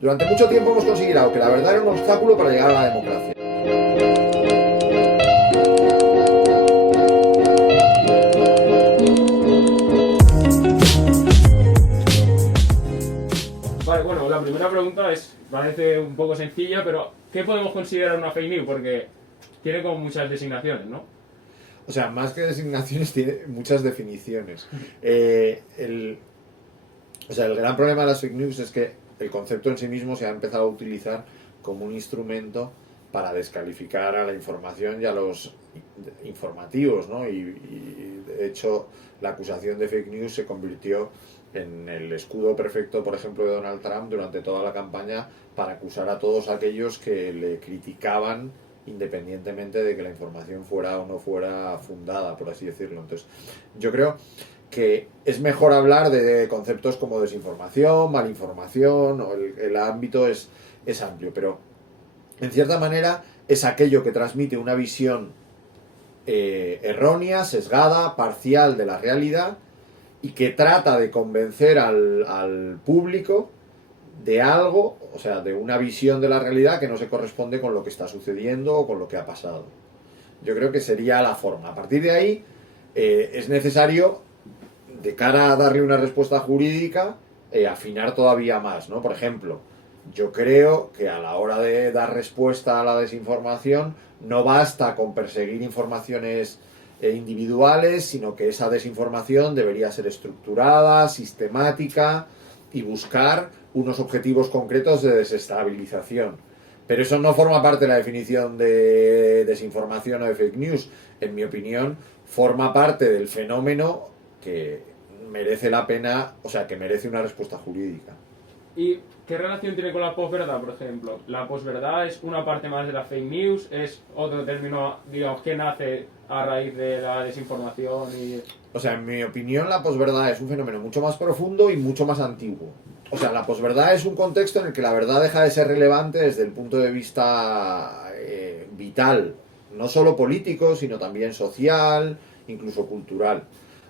Durante mucho tiempo hemos considerado que la verdad era un obstáculo para llegar a la democracia. Vale, bueno, la primera pregunta parece un poco sencilla, pero ¿qué podemos considerar una fake news? Porque tiene como muchas designaciones, ¿no? O sea, más que designaciones, tiene muchas definiciones. El gran problema de las fake news es que el concepto en sí mismo se ha empezado a utilizar como un instrumento para descalificar a la información y a los informativos, ¿no? Y de hecho, la acusación de fake news se convirtió en el escudo perfecto, por ejemplo, de Donald Trump durante toda la campaña para acusar a todos aquellos que le criticaban independientemente de que la información fuera o no fuera fundada, por así decirlo. Entonces, yo creo que es mejor hablar de conceptos como desinformación, malinformación, o el ámbito es amplio, pero en cierta manera es aquello que transmite una visión errónea, sesgada, parcial de la realidad y que trata de convencer al público de algo, o sea, de una visión de la realidad que no se corresponde con lo que está sucediendo o con lo que ha pasado. Yo creo que sería la forma. A partir de ahí es necesario, de cara a darle una respuesta jurídica, afinar todavía más, ¿no? Por ejemplo, yo creo que a la hora de dar respuesta a la desinformación no basta con perseguir informaciones individuales, sino que esa desinformación debería ser estructurada, sistemática y buscar unos objetivos concretos de desestabilización. Pero eso no forma parte de la definición de desinformación o de fake news. En mi opinión, forma parte del fenómeno que merece la pena, o sea, que merece una respuesta jurídica. ¿Y qué relación tiene con la posverdad, por ejemplo? ¿La posverdad es una parte más de la fake news? ¿Es otro término, digamos, que nace a raíz de la desinformación? O sea, en mi opinión, la posverdad es un fenómeno mucho más profundo y mucho más antiguo. O sea, la posverdad es un contexto en el que la verdad deja de ser relevante desde el punto de vista vital, no solo político, sino también social, incluso cultural.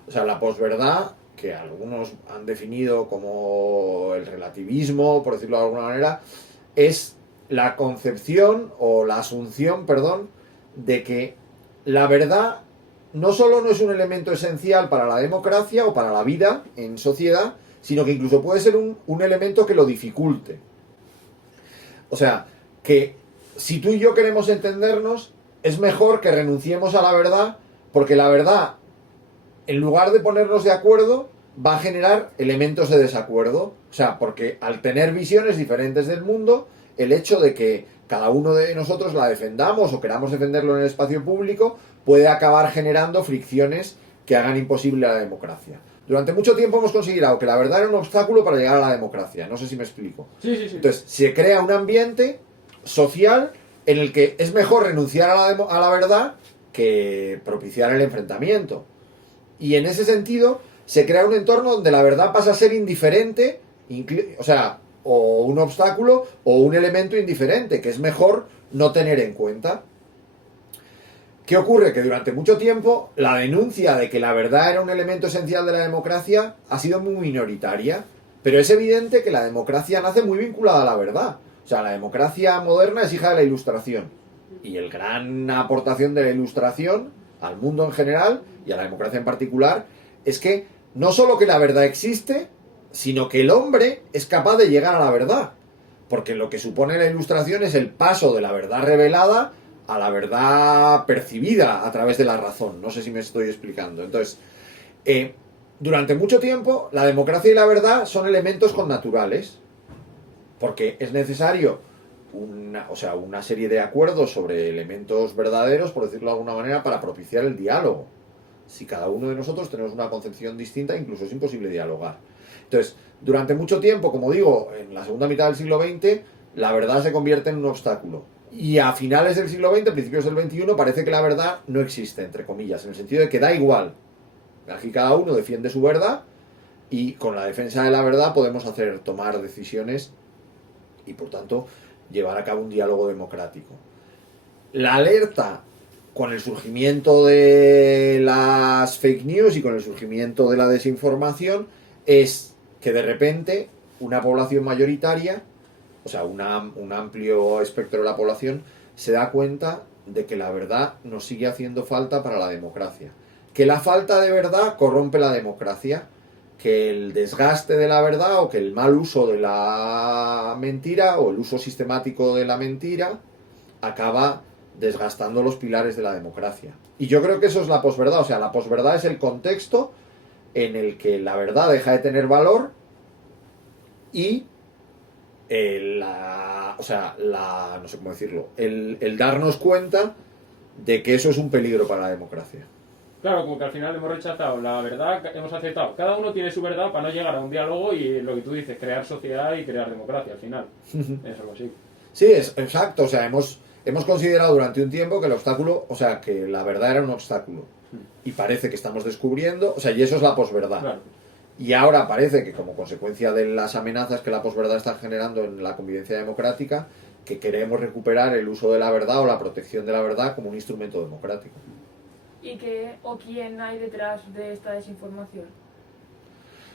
O sea, la posverdad, que algunos han definido como el relativismo, por decirlo de alguna manera, es la concepción o la asunción, perdón, de que la verdad no solo no es un elemento esencial para la democracia o para la vida en sociedad, sino que incluso puede ser un elemento que lo dificulte. O sea, que si tú y yo queremos entendernos, es mejor que renunciemos a la verdad, porque la verdad, en lugar de ponernos de acuerdo, va a generar elementos de desacuerdo. O sea, porque al tener visiones diferentes del mundo, el hecho de que cada uno de nosotros la defendamos o queramos defenderlo en el espacio público puede acabar generando fricciones que hagan imposible la democracia. Durante mucho tiempo hemos considerado que la verdad era un obstáculo para llegar a la democracia. No sé si me explico. Sí, sí, sí. Entonces, se crea un ambiente social en el que es mejor renunciar a la verdad que propiciar el enfrentamiento. Y en ese sentido, se crea un entorno donde la verdad pasa a ser indiferente, o sea, o un obstáculo o un elemento indiferente, que es mejor no tener en cuenta. ¿Qué ocurre? Que durante mucho tiempo la denuncia de que la verdad era un elemento esencial de la democracia ha sido muy minoritaria, pero es evidente que la democracia nace muy vinculada a la verdad. O sea, la democracia moderna es hija de la Ilustración. Y el gran aportación de la Ilustración al mundo en general y a la democracia en particular es que no solo que la verdad existe, sino que el hombre es capaz de llegar a la verdad. Porque lo que supone la Ilustración es el paso de la verdad revelada a la verdad percibida a través de la razón. No sé si me estoy explicando. Entonces, durante mucho tiempo la democracia y la verdad son elementos connaturales, porque es necesario una serie de acuerdos sobre elementos verdaderos, por decirlo de alguna manera, para propiciar el diálogo. Si cada uno de nosotros tenemos una concepción distinta, incluso es imposible dialogar. Entonces, durante mucho tiempo, como digo, en la segunda mitad del siglo XX, la verdad se convierte en un obstáculo. Y a finales del siglo XX, principios del XXI, parece que la verdad no existe, entre comillas, en el sentido de que da igual. Aquí cada uno defiende su verdad y con la defensa de la verdad podemos tomar decisiones y, por tanto, llevar a cabo un diálogo democrático. La alerta con el surgimiento de las fake news y con el surgimiento de la desinformación es que de repente una población mayoritaria o sea, un amplio espectro de la población, se da cuenta de que la verdad nos sigue haciendo falta para la democracia. Que la falta de verdad corrompe la democracia, que el desgaste de la verdad o que el mal uso de la mentira o el uso sistemático de la mentira acaba desgastando los pilares de la democracia. Y yo creo que eso es la posverdad, o sea, la posverdad es el contexto en el que la verdad deja de tener valor y no sé cómo decirlo, el darnos cuenta de que eso es un peligro para la democracia. Claro, como que al final hemos rechazado la verdad, hemos aceptado. Cada uno tiene su verdad para no llegar a un diálogo y lo que tú dices, crear sociedad y crear democracia al final. Es algo así. Sí, es exacto, o sea, hemos considerado durante un tiempo que el obstáculo, o sea, que la verdad era un obstáculo. Y parece que estamos descubriendo, o sea, y eso es la posverdad. Claro. Y ahora parece que como consecuencia de las amenazas que la posverdad está generando en la convivencia democrática, que queremos recuperar el uso de la verdad o la protección de la verdad como un instrumento democrático. ¿Y qué o quién hay detrás de esta desinformación?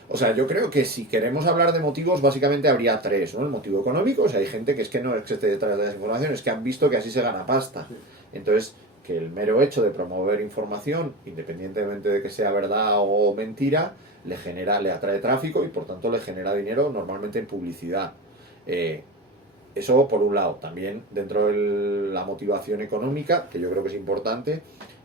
O sea, yo creo que si queremos hablar de motivos, básicamente habría tres, ¿no? El motivo económico, o sea, hay gente que es que no es que esté detrás de la desinformación, es que han visto que así se gana pasta. Entonces, que el mero hecho de promover información, independientemente de que sea verdad o mentira, le atrae tráfico y por tanto le genera dinero normalmente en publicidad. Eso por un lado. También dentro de la motivación económica, que yo creo que es importante,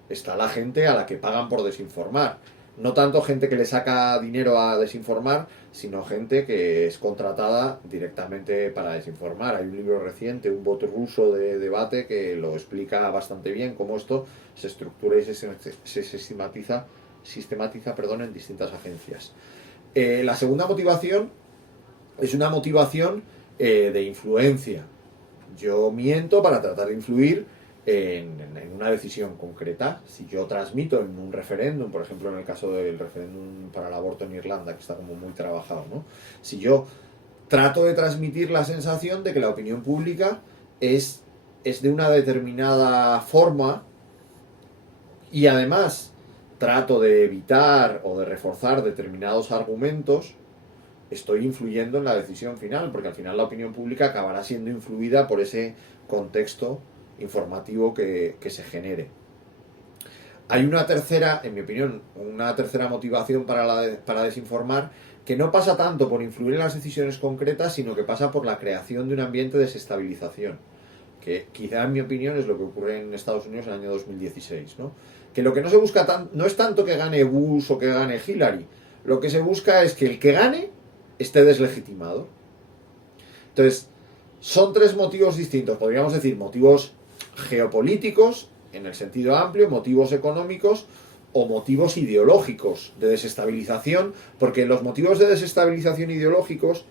está la gente a la que pagan por desinformar. No tanto gente que le saca dinero a desinformar, sino gente que es contratada directamente para desinformar. Hay un libro reciente, un bot ruso de debate, que lo explica bastante bien cómo esto se estructura y se sistematiza en distintas agencias. La segunda motivación es una motivación de influencia. Yo miento para tratar de influir en una decisión concreta. Si yo transmito en un referéndum, por ejemplo en el caso del referéndum para el aborto en Irlanda, que está como muy trabajado, ¿no? Si yo trato de transmitir la sensación de que la opinión pública es de una determinada forma y además trato de evitar o de reforzar determinados argumentos, estoy influyendo en la decisión final, porque al final la opinión pública acabará siendo influida por ese contexto informativo que se genere. Hay una tercera, en mi opinión, una tercera motivación para desinformar, que no pasa tanto por influir en las decisiones concretas, sino que pasa por la creación de un ambiente de desestabilización, que quizá en mi opinión es lo que ocurre en Estados Unidos en el año 2016, ¿no? Que lo que no se busca no es tanto que gane Bush o que gane Hillary, lo que se busca es que el que gane esté deslegitimado. Entonces, son tres motivos distintos, podríamos decir motivos geopolíticos, en el sentido amplio, motivos económicos o motivos ideológicos de desestabilización, porque los motivos de desestabilización ideológicos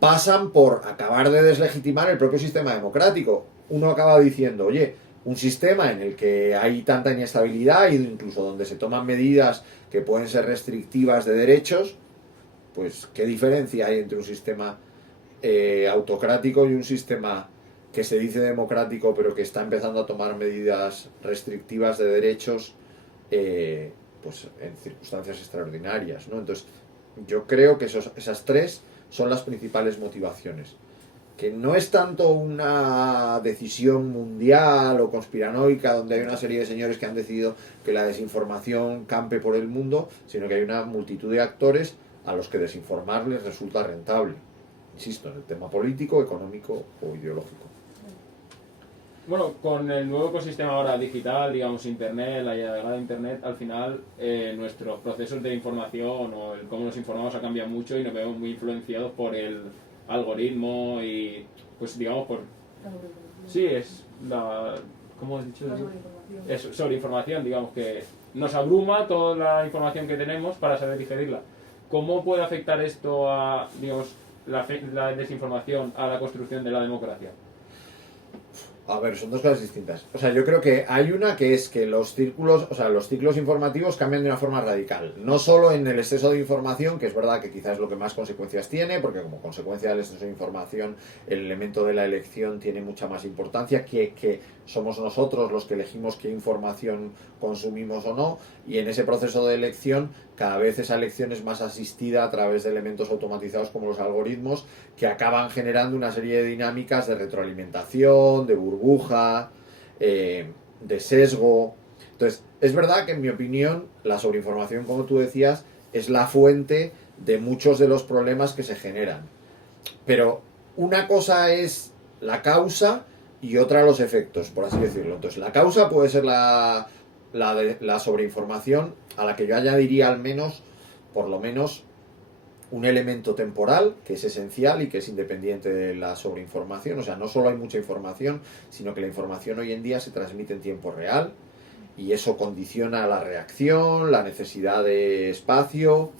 pasan por acabar de deslegitimar el propio sistema democrático. Uno acaba diciendo, oye, un sistema en el que hay tanta inestabilidad e incluso donde se toman medidas que pueden ser restrictivas de derechos, pues ¿qué diferencia hay entre un sistema autocrático y un sistema que se dice democrático pero que está empezando a tomar medidas restrictivas de derechos pues en circunstancias extraordinarias, ¿no? Entonces yo creo que esas tres son las principales motivaciones, que no es tanto una decisión mundial o conspiranoica donde hay una serie de señores que han decidido que la desinformación campe por el mundo, sino que hay una multitud de actores a los que desinformar les resulta rentable, insisto, en el tema político, económico o ideológico. Bueno, con el nuevo ecosistema ahora digital, digamos Internet, la llegada de Internet, al final nuestros procesos de información o el cómo nos informamos ha cambiado mucho y nos vemos muy influenciados por el algoritmo y, pues digamos, por... Sí, es la... ¿Cómo has dicho? Es sobreinformación, digamos, que nos abruma toda la información que tenemos para saber digerirla. ¿Cómo puede afectar esto a, digamos, la desinformación a la construcción de la democracia? A ver, son dos cosas distintas. O sea, yo creo que hay una que es que los ciclos informativos cambian de una forma radical. No solo en el exceso de información, que es verdad que quizás es lo que más consecuencias tiene, porque como consecuencia del exceso de información, el elemento de la elección tiene mucha más importancia, que somos nosotros los que elegimos qué información consumimos o no, y en ese proceso de elección cada vez esa elección es más asistida a través de elementos automatizados como los algoritmos, que acaban generando una serie de dinámicas de retroalimentación, de burbuja, de sesgo. Entonces, es verdad que en mi opinión la sobreinformación, como tú decías, es la fuente de muchos de los problemas que se generan. Pero una cosa es la causa y otra los efectos, por así decirlo. Entonces, la causa puede ser la sobreinformación, a la que yo añadiría al menos, por lo menos, un elemento temporal que es esencial y que es independiente de la sobreinformación. O sea, no solo hay mucha información, sino que la información hoy en día se transmite en tiempo real y eso condiciona la reacción, la necesidad de espacio,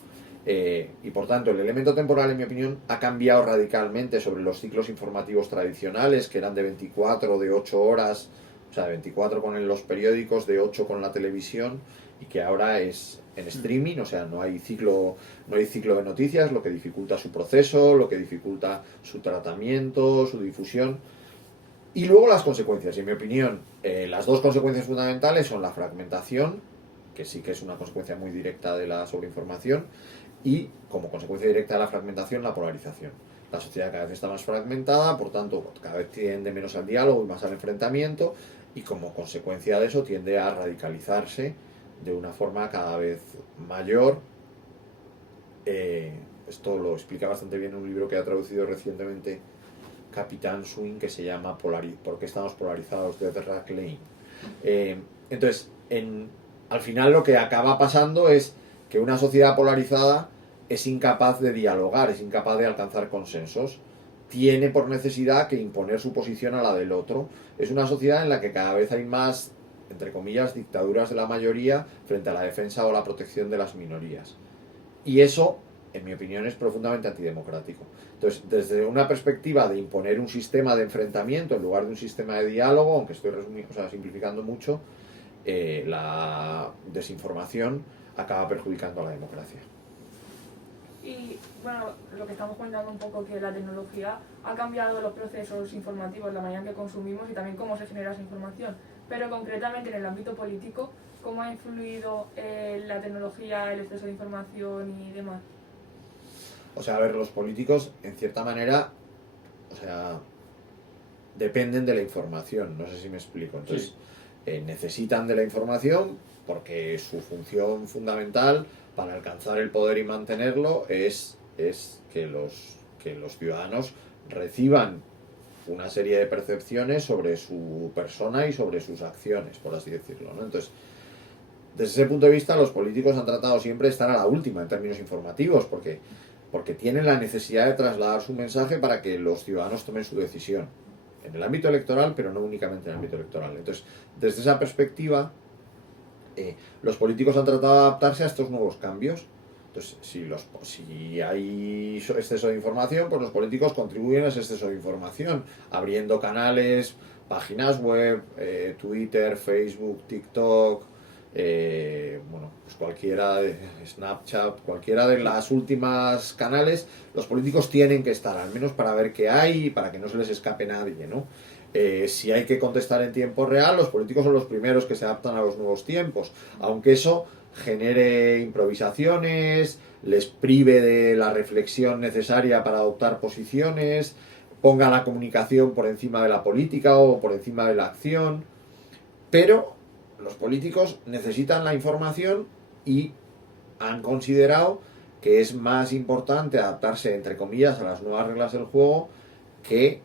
y por tanto el elemento temporal, en mi opinión, ha cambiado radicalmente sobre los ciclos informativos tradicionales, que eran de 24 o de 8 horas, o sea, de 24 con los periódicos, de 8 con la televisión, y que ahora es en streaming. O sea, no hay ciclo de noticias, lo que dificulta su proceso, lo que dificulta su tratamiento, su difusión. Y luego las consecuencias. Y en mi opinión, las dos consecuencias fundamentales son la fragmentación, que sí que es una consecuencia muy directa de la sobreinformación, y como consecuencia directa de la fragmentación, la polarización. La sociedad cada vez está más fragmentada, por tanto cada vez tiende menos al diálogo y más al enfrentamiento, y como consecuencia de eso tiende a radicalizarse de una forma cada vez mayor. Esto lo explica bastante bien en un libro que ha traducido recientemente Capitán Swing, que se llama ¿Por qué estamos polarizados?, de Derek Lane. Entonces, al final lo que acaba pasando es que una sociedad polarizada es incapaz de dialogar, es incapaz de alcanzar consensos, tiene por necesidad que imponer su posición a la del otro. Es una sociedad en la que cada vez hay más, entre comillas, dictaduras de la mayoría frente a la defensa o la protección de las minorías. Y eso, en mi opinión, es profundamente antidemocrático. Entonces, desde una perspectiva de imponer un sistema de enfrentamiento en lugar de un sistema de diálogo, aunque estoy simplificando mucho, la desinformación acaba perjudicando a la democracia. Y bueno, lo que estamos comentando un poco, que la tecnología ha cambiado los procesos informativos, la manera en que consumimos y también cómo se genera esa información. Pero concretamente en el ámbito político, ¿cómo ha influido la tecnología, el exceso de información y demás? O sea, a ver, los políticos, en cierta manera, o sea, dependen de la información, no sé si me explico. Entonces, necesitan de la información porque su función fundamental para alcanzar el poder y mantenerlo es que los ciudadanos reciban una serie de percepciones sobre su persona y sobre sus acciones, por así decirlo, ¿no? Entonces, desde ese punto de vista, los políticos han tratado siempre de estar a la última en términos informativos, porque tienen la necesidad de trasladar su mensaje para que los ciudadanos tomen su decisión en el ámbito electoral, pero no únicamente en el ámbito electoral. Entonces, desde esa perspectiva, los políticos han tratado de adaptarse a estos nuevos cambios. Entonces, si hay exceso de información, pues los políticos contribuyen a ese exceso de información, abriendo canales, páginas web, Twitter, Facebook, TikTok, pues cualquiera de Snapchat, cualquiera de las últimas canales. Los políticos tienen que estar, al menos para ver qué hay y para que no se les escape nadie, ¿no? Si hay que contestar en tiempo real, los políticos son los primeros que se adaptan a los nuevos tiempos, aunque eso genere improvisaciones, les prive de la reflexión necesaria para adoptar posiciones, ponga la comunicación por encima de la política o por encima de la acción. Pero los políticos necesitan la información y han considerado que es más importante adaptarse, entre comillas, a las nuevas reglas del juego que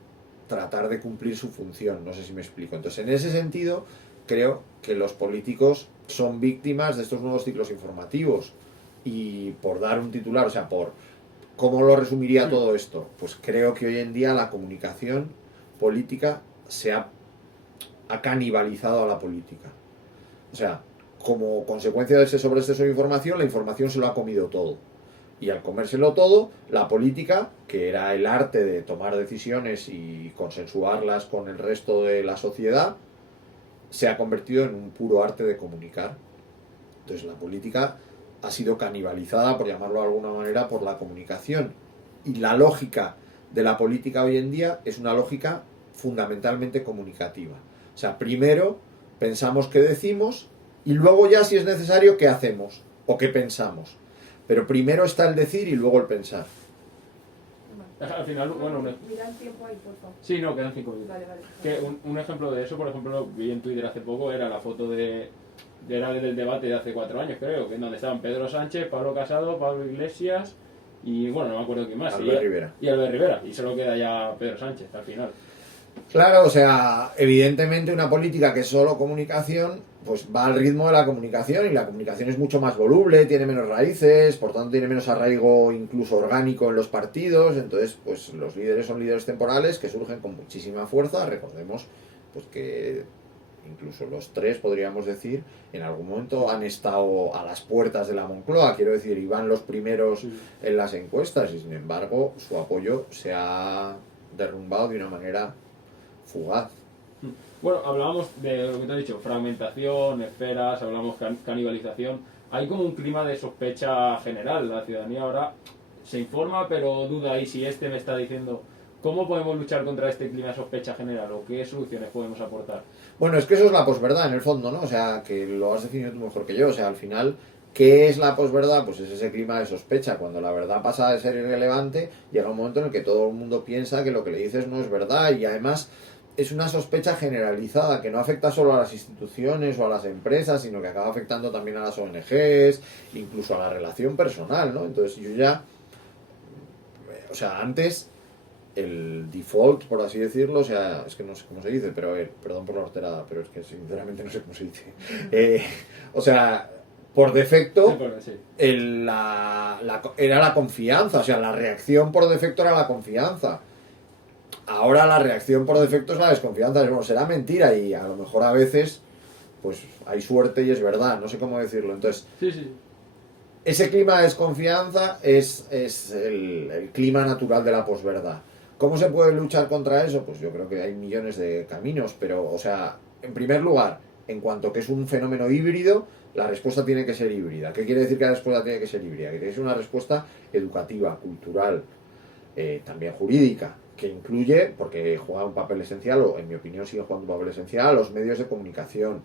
tratar de cumplir su función. No sé si me explico. Entonces, en ese sentido, creo que los políticos son víctimas de estos nuevos ciclos informativos. Y por dar un titular, o sea, por ¿cómo lo resumiría todo esto? Pues creo que hoy en día la comunicación política ha canibalizado a la política. O sea, como consecuencia de ese sobreexceso de información, la información se lo ha comido todo. Y al comérselo todo, la política, que era el arte de tomar decisiones y consensuarlas con el resto de la sociedad, se ha convertido en un puro arte de comunicar. Entonces la política ha sido canibalizada, por llamarlo de alguna manera, por la comunicación. Y la lógica de la política hoy en día es una lógica fundamentalmente comunicativa. O sea, primero pensamos qué decimos y luego ya, si es necesario, qué hacemos o qué pensamos. Pero primero está el decir y luego el pensar. Al final, bueno, Mira el tiempo ahí, por favor. sí, no, quedan 5 minutos. Vale, vale. Que un ejemplo de eso, por ejemplo, vi en Twitter hace poco, era la foto era del debate de hace 4 años, creo, que en donde estaban Pedro Sánchez, Pablo Casado, Pablo Iglesias y, bueno, no me acuerdo quién más. Albert Rivera. Y Albert Rivera, y solo queda ya Pedro Sánchez al final. Claro, o sea, evidentemente una política que es solo comunicación, pues va al ritmo de la comunicación, y la comunicación es mucho más voluble, tiene menos raíces, por tanto tiene menos arraigo incluso orgánico en los partidos. Entonces, pues los líderes son líderes temporales que surgen con muchísima fuerza. Recordemos pues que incluso los tres, podríamos decir, en algún momento han estado a las puertas de la Moncloa, quiero decir, iban los primeros en las encuestas, y sin embargo su apoyo se ha derrumbado de una manera fugaz. Bueno, hablábamos de lo que te he dicho, fragmentación, esferas, hablamos canibalización. Hay como un clima de sospecha general. La ciudadanía ahora se informa, pero duda, y si este me está diciendo, ¿cómo podemos luchar contra este clima de sospecha general? ¿O qué soluciones podemos aportar? Bueno, es que eso es la posverdad en el fondo, ¿no? O sea, que lo has definido tú mejor que yo. O sea, al final, ¿qué es la posverdad? Pues es ese clima de sospecha. Cuando la verdad pasa de ser irrelevante, llega un momento en el que todo el mundo piensa que lo que le dices no es verdad, y además es una sospecha generalizada que no afecta solo a las instituciones o a las empresas, sino que acaba afectando también a las ONGs, incluso a la relación personal, ¿no? Entonces yo ya, o sea, antes el default, por así decirlo, o sea, es que no sé cómo se dice, pero perdón por la horterada, pero es que sinceramente no sé cómo se dice. O sea, por defecto, Sí. Era la confianza, o sea, la reacción por defecto era la confianza. Ahora la reacción por defecto es la desconfianza. Bueno, será mentira, y a lo mejor a veces pues hay suerte y es verdad, no sé cómo decirlo. Entonces, Sí. ese clima de desconfianza es el clima natural de la posverdad. ¿Cómo se puede luchar contra eso? Pues yo creo que hay millones de caminos, pero, o sea, en primer lugar, en cuanto que es un fenómeno híbrido, la respuesta tiene que ser híbrida. ¿Qué quiere decir que la respuesta tiene que ser híbrida? Que tiene que ser una respuesta educativa, cultural, también jurídica, que incluye, porque juega un papel esencial, o en mi opinión sigue jugando un papel esencial, los medios de comunicación,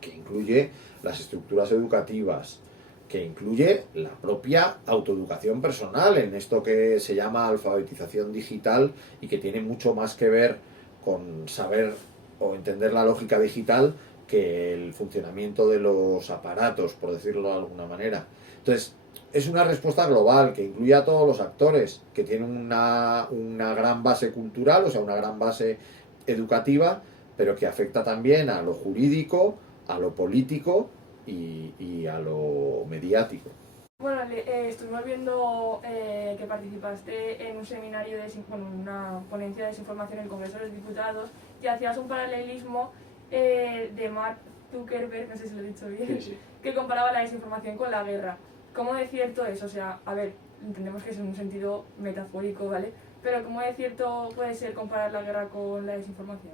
que incluye las estructuras educativas, que incluye la propia autoeducación personal, en esto que se llama alfabetización digital, y que tiene mucho más que ver con saber o entender la lógica digital que el funcionamiento de los aparatos, por decirlo de alguna manera. Entonces, es una respuesta global que incluye a todos los actores, que tiene una gran base cultural, o sea, una gran base educativa, pero que afecta también a lo jurídico, a lo político y a lo mediático. Bueno, estuvimos viendo que participaste en un seminario, una ponencia de desinformación en el Congreso de los Diputados, y hacías un paralelismo de Mark Zuckerberg, no sé si lo he dicho bien, Sí. que comparaba la desinformación con la guerra. ¿Cómo de cierto es? O sea, a ver, entendemos que es en un sentido metafórico, ¿vale? Pero ¿cómo de cierto puede ser comparar la guerra con la desinformación?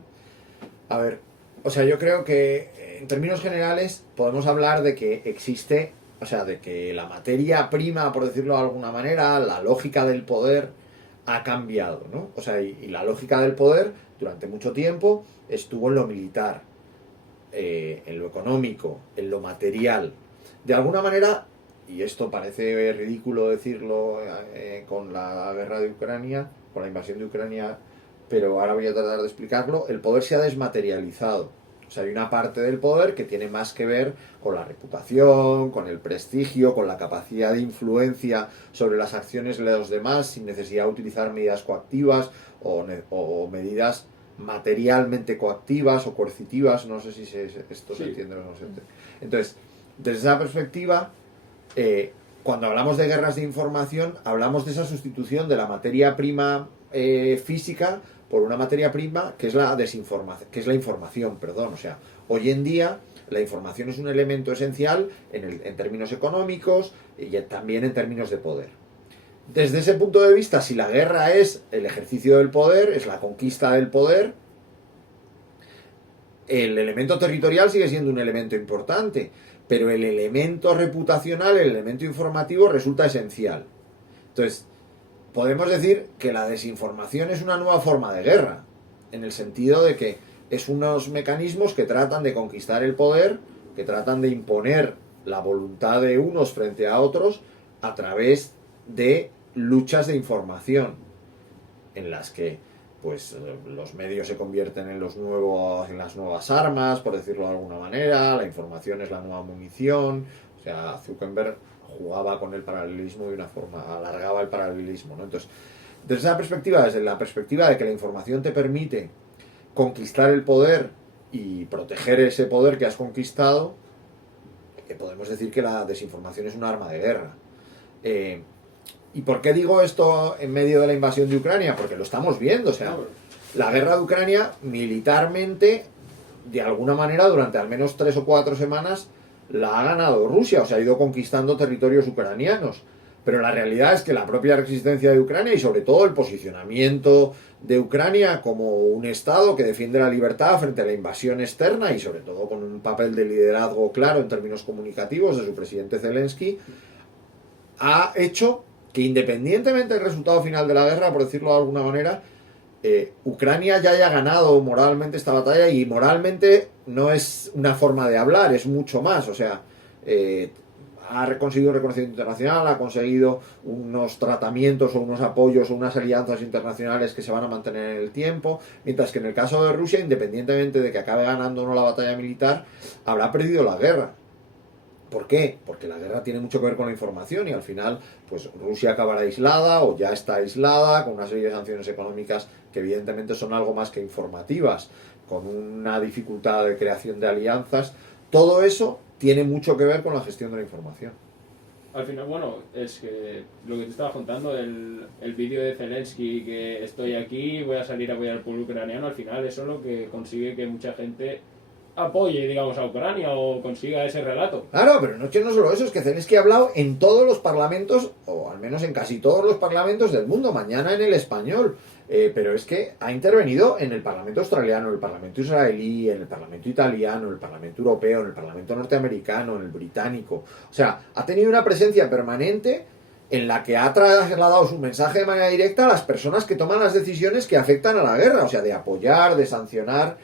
A ver, o sea, yo creo que en términos generales podemos hablar de que existe, o sea, de que la materia prima, por decirlo de alguna manera, la lógica del poder ha cambiado, ¿no? O sea, y la lógica del poder durante mucho tiempo estuvo en lo militar, en lo económico, en lo material. De alguna manera, y esto parece ridículo decirlo con la guerra de Ucrania, con la invasión de Ucrania, pero ahora voy a tratar de explicarlo, el poder se ha desmaterializado. O sea, hay una parte del poder que tiene más que ver con la reputación, con el prestigio, con la capacidad de influencia sobre las acciones de los demás, sin necesidad de utilizar medidas coactivas o medidas materialmente coactivas o coercitivas. No sé si esto se entiende o no se entiende. Entonces, desde esa perspectiva, cuando hablamos de guerras de información, hablamos de esa sustitución de la materia prima física por una materia prima que es la desinformación, que es la información, perdón. O sea, hoy en día la información es un elemento esencial en términos económicos y también en términos de poder. Desde ese punto de vista, si la guerra es el ejercicio del poder, es la conquista del poder, el elemento territorial sigue siendo un elemento importante, pero el elemento reputacional, el elemento informativo resulta esencial. Entonces, podemos decir que la desinformación es una nueva forma de guerra, en el sentido de que es unos mecanismos que tratan de conquistar el poder, que tratan de imponer la voluntad de unos frente a otros a través de luchas de información en las que pues los medios se convierten en las nuevas armas, por decirlo de alguna manera, la información es la nueva munición. O sea, Zuckerberg jugaba con el paralelismo de una forma, alargaba el paralelismo, ¿no? Entonces, desde esa perspectiva, desde la perspectiva de que la información te permite conquistar el poder y proteger ese poder que has conquistado, podemos decir que la desinformación es un arma de guerra. ¿Y por qué digo esto en medio de la invasión de Ucrania? Porque lo estamos viendo. O sea, la guerra de Ucrania militarmente, de alguna manera, durante al menos 3 o 4 semanas, la ha ganado Rusia. O sea, ha ido conquistando territorios ucranianos. Pero la realidad es que la propia resistencia de Ucrania y sobre todo el posicionamiento de Ucrania como un Estado que defiende la libertad frente a la invasión externa y sobre todo con un papel de liderazgo claro en términos comunicativos de su presidente Zelensky, ha hecho que independientemente del resultado final de la guerra, por decirlo de alguna manera, Ucrania ya haya ganado moralmente esta batalla, y moralmente no es una forma de hablar, es mucho más. O sea, ha conseguido un reconocimiento internacional, ha conseguido unos tratamientos o unos apoyos o unas alianzas internacionales que se van a mantener en el tiempo, mientras que en el caso de Rusia, independientemente de que acabe ganando o no la batalla militar, habrá perdido la guerra. ¿Por qué? Porque la guerra tiene mucho que ver con la información y al final pues Rusia acabará aislada o ya está aislada con una serie de sanciones económicas que evidentemente son algo más que informativas, con una dificultad de creación de alianzas. Todo eso tiene mucho que ver con la gestión de la información. Al final, bueno, es que lo que te estaba contando, el vídeo de Zelensky, que estoy aquí, voy a salir a apoyar al pueblo ucraniano, al final eso es lo que consigue que mucha gente apoye, digamos, a Ucrania o consiga ese relato. Claro, pero no solo eso, es que Zelensky ha hablado en todos los parlamentos, o al menos en casi todos los parlamentos del mundo, mañana en el español, pero es que ha intervenido en el Parlamento australiano, en el Parlamento israelí, en el Parlamento italiano, en el Parlamento europeo, en el Parlamento norteamericano, en el británico. O sea, ha tenido una presencia permanente en la que ha trasladado su mensaje de manera directa a las personas que toman las decisiones que afectan a la guerra, o sea, de apoyar, de sancionar.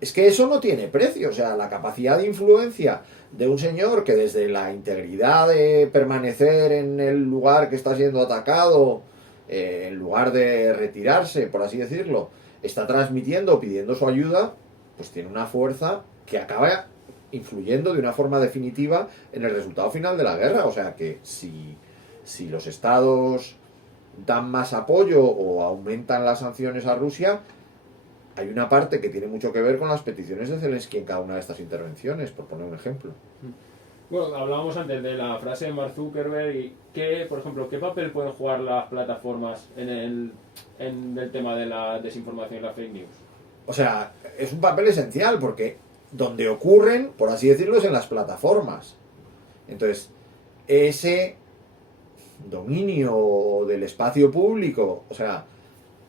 Es que eso no tiene precio. O sea, la capacidad de influencia de un señor que desde la integridad de permanecer en el lugar que está siendo atacado, en lugar de retirarse, por así decirlo, está transmitiendo, pidiendo su ayuda, pues tiene una fuerza que acaba influyendo de una forma definitiva en el resultado final de la guerra. O sea que si los estados dan más apoyo o aumentan las sanciones a Rusia, hay una parte que tiene mucho que ver con las peticiones de Zelensky en cada una de estas intervenciones, por poner un ejemplo. Bueno, hablábamos antes de la frase de Mark Zuckerberg y por ejemplo, ¿qué papel pueden jugar las plataformas en el tema de la desinformación y la fake news? O sea, es un papel esencial porque donde ocurren, por así decirlo, es en las plataformas. Entonces, ese dominio del espacio público, o sea,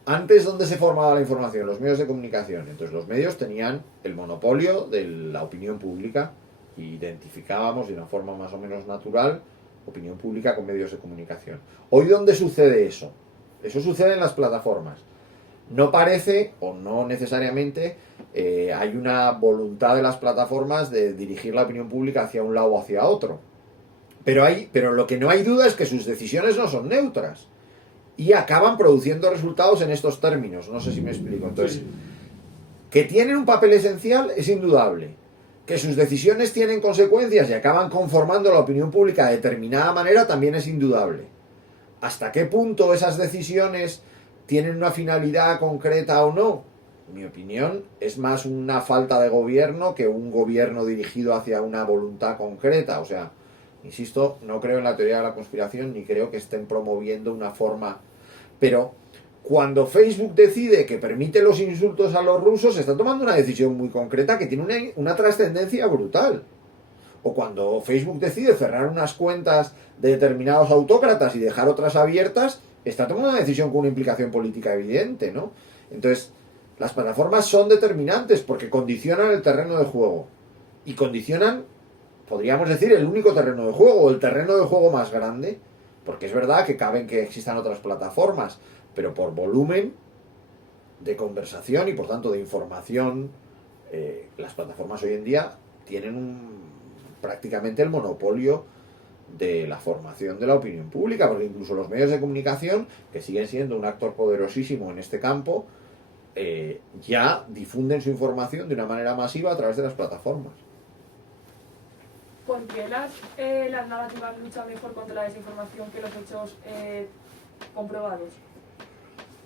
antes, ¿dónde se formaba la información? Los medios de comunicación. Entonces, los medios tenían el monopolio de la opinión pública. Identificábamos de una forma más o menos natural opinión pública con medios de comunicación. Hoy, ¿dónde sucede eso? Eso sucede en las plataformas. No parece, o no necesariamente, hay una voluntad de las plataformas de dirigir la opinión pública hacia un lado o hacia otro. Pero lo que no hay duda es que sus decisiones no son neutras. Y acaban produciendo resultados en estos términos. No sé si me explico. Entonces, que tienen un papel esencial es indudable. Que sus decisiones tienen consecuencias y acaban conformando la opinión pública de determinada manera también es indudable. ¿Hasta qué punto esas decisiones tienen una finalidad concreta o no? En mi opinión, es más una falta de gobierno que un gobierno dirigido hacia una voluntad concreta. O sea, insisto, no creo en la teoría de la conspiración ni creo que estén promoviendo una forma. Pero cuando Facebook decide que permite los insultos a los rusos, está tomando una decisión muy concreta que tiene una trascendencia brutal. O cuando Facebook decide cerrar unas cuentas de determinados autócratas y dejar otras abiertas, está tomando una decisión con una implicación política evidente, ¿no? Entonces, las plataformas son determinantes porque condicionan el terreno de juego. Y condicionan, podríamos decir, el único terreno de juego, o el terreno de juego más grande, porque es verdad que caben que existan otras plataformas, pero por volumen de conversación y por tanto de información las plataformas hoy en día tienen prácticamente el monopolio de la formación de la opinión pública, porque incluso los medios de comunicación, que siguen siendo un actor poderosísimo en este campo, ya difunden su información de una manera masiva a través de las plataformas. ¿Por qué las narrativas luchan mejor contra la desinformación que los hechos comprobados?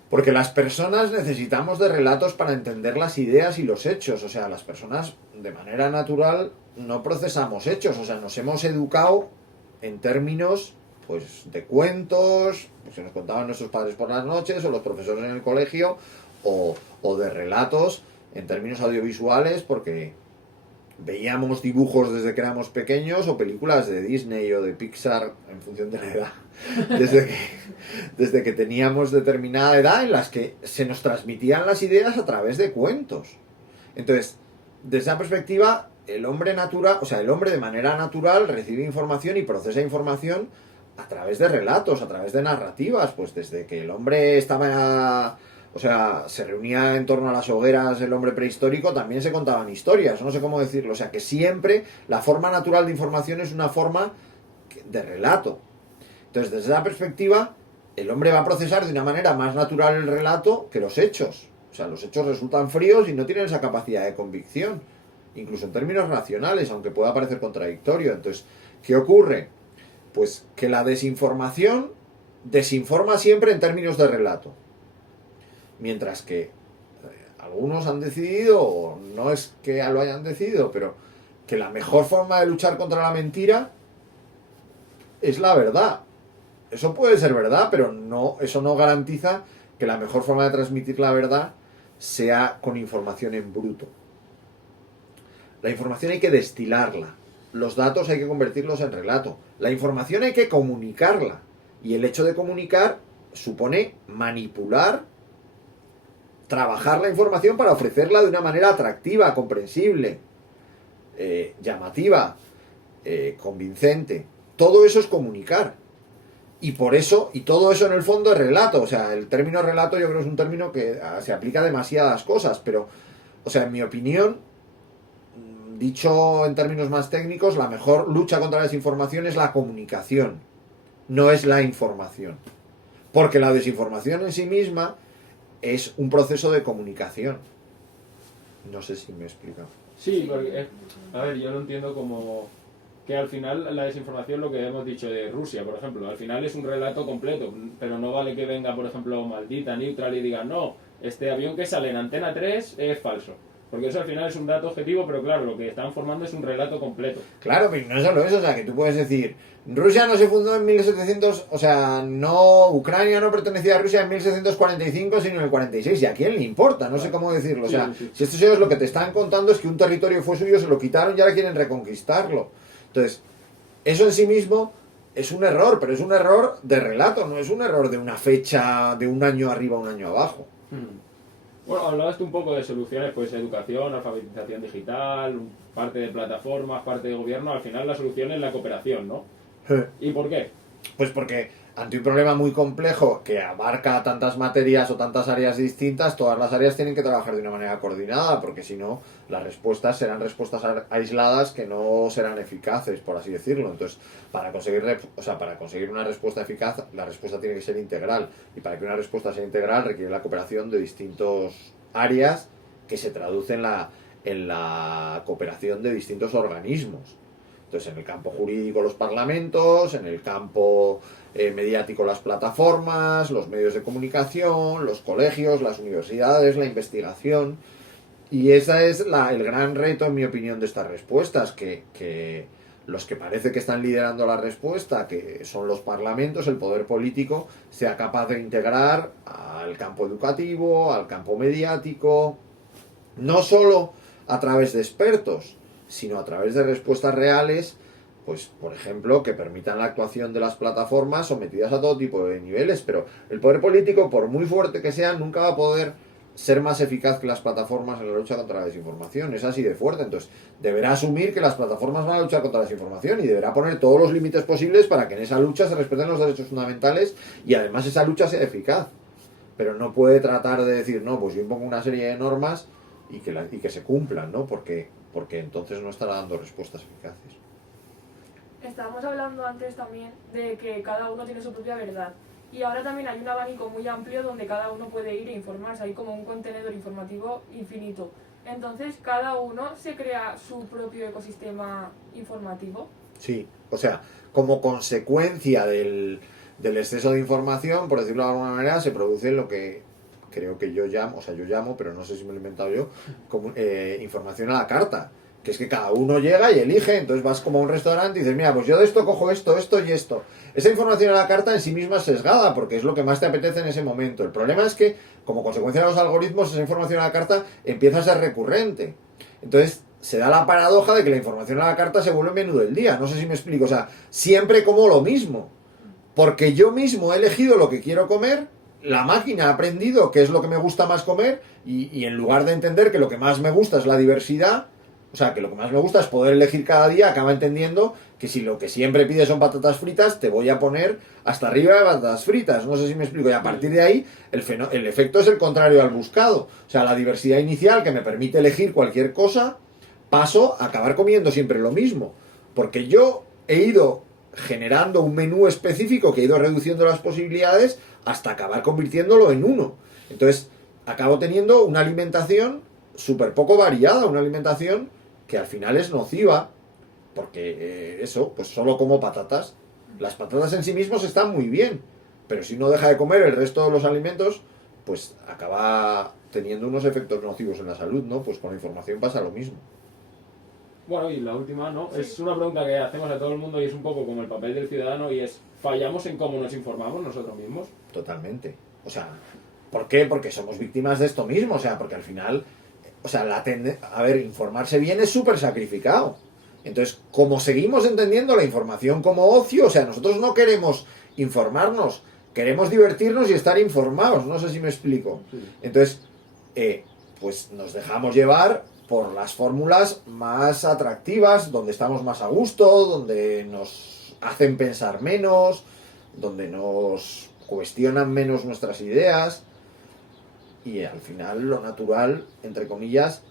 Porque las personas necesitamos de relatos para entender las ideas y los hechos. O sea, las personas de manera natural no procesamos hechos. O sea, nos hemos educado en términos pues de cuentos, pues, que nos contaban nuestros padres por las noches o los profesores en el colegio, o de relatos en términos audiovisuales, porque veíamos dibujos desde que éramos pequeños o películas de Disney o de Pixar en función de la edad, desde que teníamos determinada edad, en las que se nos transmitían las ideas a través de cuentos. Entonces, desde esa perspectiva, el hombre de manera natural recibe información y procesa información a través de relatos, a través de narrativas, pues desde que el hombre se reunía en torno a las hogueras, el hombre prehistórico, también se contaban historias, no sé cómo decirlo. O sea, que siempre la forma natural de información es una forma de relato. Entonces, desde esa perspectiva, el hombre va a procesar de una manera más natural el relato que los hechos. O sea, los hechos resultan fríos y no tienen esa capacidad de convicción, incluso en términos racionales, aunque pueda parecer contradictorio. Entonces, ¿qué ocurre? Pues que la desinformación desinforma siempre en términos de relato. Mientras que algunos han decidido, o no es que lo hayan decidido, pero que la mejor forma de luchar contra la mentira es la verdad. Eso puede ser verdad, pero eso no garantiza que la mejor forma de transmitir la verdad sea con información en bruto. La información hay que destilarla. Los datos hay que convertirlos en relato. La información hay que comunicarla. Y el hecho de comunicar supone manipular, trabajar la información para ofrecerla de una manera atractiva, comprensible, llamativa, convincente. Todo eso es comunicar. Y todo eso en el fondo es relato. O sea, el término relato yo creo es un término que se aplica a demasiadas cosas, pero, o sea, en mi opinión, dicho en términos más técnicos, la mejor lucha contra la desinformación es la comunicación, no es la información. Porque la desinformación en sí misma es un proceso de comunicación. No sé si me he explicado. Sí, porque, a ver, yo lo entiendo como que al final la desinformación, lo que hemos dicho de Rusia, por ejemplo, al final es un relato completo, pero no vale que venga, por ejemplo, Maldita Neutral y diga, no, este avión que sale en Antena 3 es falso. Porque eso al final es un dato objetivo, pero claro, lo que están formando es un relato completo. Claro, pero no solo eso, o sea, que tú puedes decir, Rusia no se fundó en 1700, o sea, Ucrania no pertenecía a Rusia en 1745, sino en el 46, y a quién le importa, no sé cómo decirlo. O sea, si estos señores lo que te están contando es que un territorio fue suyo, se lo quitaron y ahora quieren reconquistarlo. Entonces, eso en sí mismo es un error, pero es un error de relato, no es un error de una fecha, de un año arriba, un año abajo. Bueno, hablabas tú un poco de soluciones, pues educación, alfabetización digital, parte de plataformas, parte de gobierno. Al final la solución es la cooperación, ¿no? ¿Y por qué? Pues porque ante un problema muy complejo que abarca tantas materias o tantas áreas distintas, todas las áreas tienen que trabajar de una manera coordinada, porque si no, las respuestas serán respuestas aisladas que no serán eficaces, por así decirlo. Entonces, para conseguir una respuesta eficaz, la respuesta tiene que ser integral. Y para que una respuesta sea integral requiere la cooperación de distintas áreas que se traducen en la cooperación de distintos organismos. Entonces, en el campo jurídico los parlamentos, en el campo mediático las plataformas, los medios de comunicación, los colegios, las universidades, la investigación. Y ese es el gran reto, en mi opinión, de estas respuestas, que los que parece que están liderando la respuesta, que son los parlamentos, el poder político, sea capaz de integrar al campo educativo, al campo mediático, no solo a través de expertos, sino a través de respuestas reales, pues por ejemplo, que permitan la actuación de las plataformas sometidas a todo tipo de niveles. Pero el poder político, por muy fuerte que sea, nunca va a poder ser más eficaz que las plataformas en la lucha contra la desinformación. Es así de fuerte. Entonces, deberá asumir que las plataformas van a luchar contra la desinformación y deberá poner todos los límites posibles para que en esa lucha se respeten los derechos fundamentales y además esa lucha sea eficaz. Pero no puede tratar de decir, no, pues yo impongo una serie de normas y que se cumplan, ¿no? Porque entonces no estará dando respuestas eficaces. Estábamos hablando antes también de que cada uno tiene su propia verdad. Y ahora también hay un abanico muy amplio donde cada uno puede ir e informarse. Hay como un contenedor informativo infinito. Entonces, cada uno se crea su propio ecosistema informativo. Sí, o sea, como consecuencia del exceso de información, por decirlo de alguna manera, se produce lo que creo que yo llamo, pero no sé si me lo he inventado yo, como información a la carta. Que es que cada uno llega y elige, entonces vas como a un restaurante y dices, mira, pues yo de esto cojo esto, esto y esto. Esa información a la carta en sí misma es sesgada, porque es lo que más te apetece en ese momento. El problema es que, como consecuencia de los algoritmos, esa información a la carta empieza a ser recurrente. Entonces, se da la paradoja de que la información a la carta se vuelve menú del día. No sé si me explico. O sea, siempre como lo mismo. Porque yo mismo he elegido lo que quiero comer, la máquina ha aprendido qué es lo que me gusta más comer, y en lugar de entender que lo que más me gusta es la diversidad, o sea, que lo que más me gusta es poder elegir cada día, acaba entendiendo que si lo que siempre pides son patatas fritas, te voy a poner hasta arriba de patatas fritas. No sé si me explico. Y a partir de ahí, el efecto es el contrario al buscado. O sea, la diversidad inicial que me permite elegir cualquier cosa, paso a acabar comiendo siempre lo mismo. Porque yo he ido generando un menú específico que he ido reduciendo las posibilidades hasta acabar convirtiéndolo en uno. Entonces, acabo teniendo una alimentación súper poco variada, una alimentación que al final es nociva, porque pues solo como patatas. Las patatas en sí mismos están muy bien, pero si uno deja de comer el resto de los alimentos, pues acaba teniendo unos efectos nocivos en la salud, ¿no? Pues con la información pasa lo mismo. Bueno, y la última, ¿no? Sí. Es una pregunta que hacemos a todo el mundo y es un poco como el papel del ciudadano, y es, ¿fallamos en cómo nos informamos nosotros mismos? Totalmente. O sea, ¿por qué? Porque somos víctimas de esto mismo, o sea, porque al final, o sea, a ver, informarse bien es súper sacrificado. Entonces, como seguimos entendiendo la información como ocio, o sea, nosotros no queremos informarnos, queremos divertirnos y estar informados, no sé si me explico. Sí. Entonces, pues nos dejamos llevar por las fórmulas más atractivas, donde estamos más a gusto, donde nos hacen pensar menos, donde nos cuestionan menos nuestras ideas, y al final lo natural, entre comillas,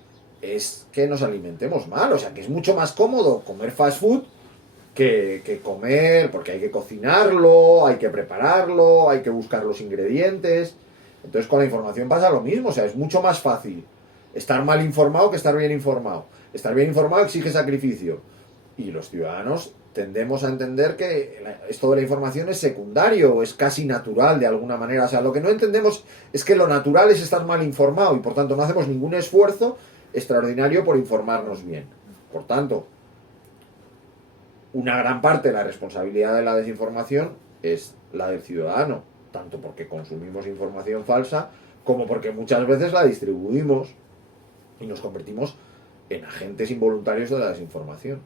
es que nos alimentemos mal. O sea, que es mucho más cómodo comer fast food que comer, porque hay que cocinarlo, hay que prepararlo, hay que buscar los ingredientes. Entonces con la información pasa lo mismo, o sea, es mucho más fácil estar mal informado que estar bien informado. Estar bien informado exige sacrificio, y los ciudadanos tendemos a entender que esto de la información es secundario, es casi natural de alguna manera. O sea, lo que no entendemos es que lo natural es estar mal informado, y por tanto no hacemos ningún esfuerzo extraordinario por informarnos bien. Por tanto, una gran parte de la responsabilidad de la desinformación es la del ciudadano, tanto porque consumimos información falsa como porque muchas veces la distribuimos y nos convertimos en agentes involuntarios de la desinformación.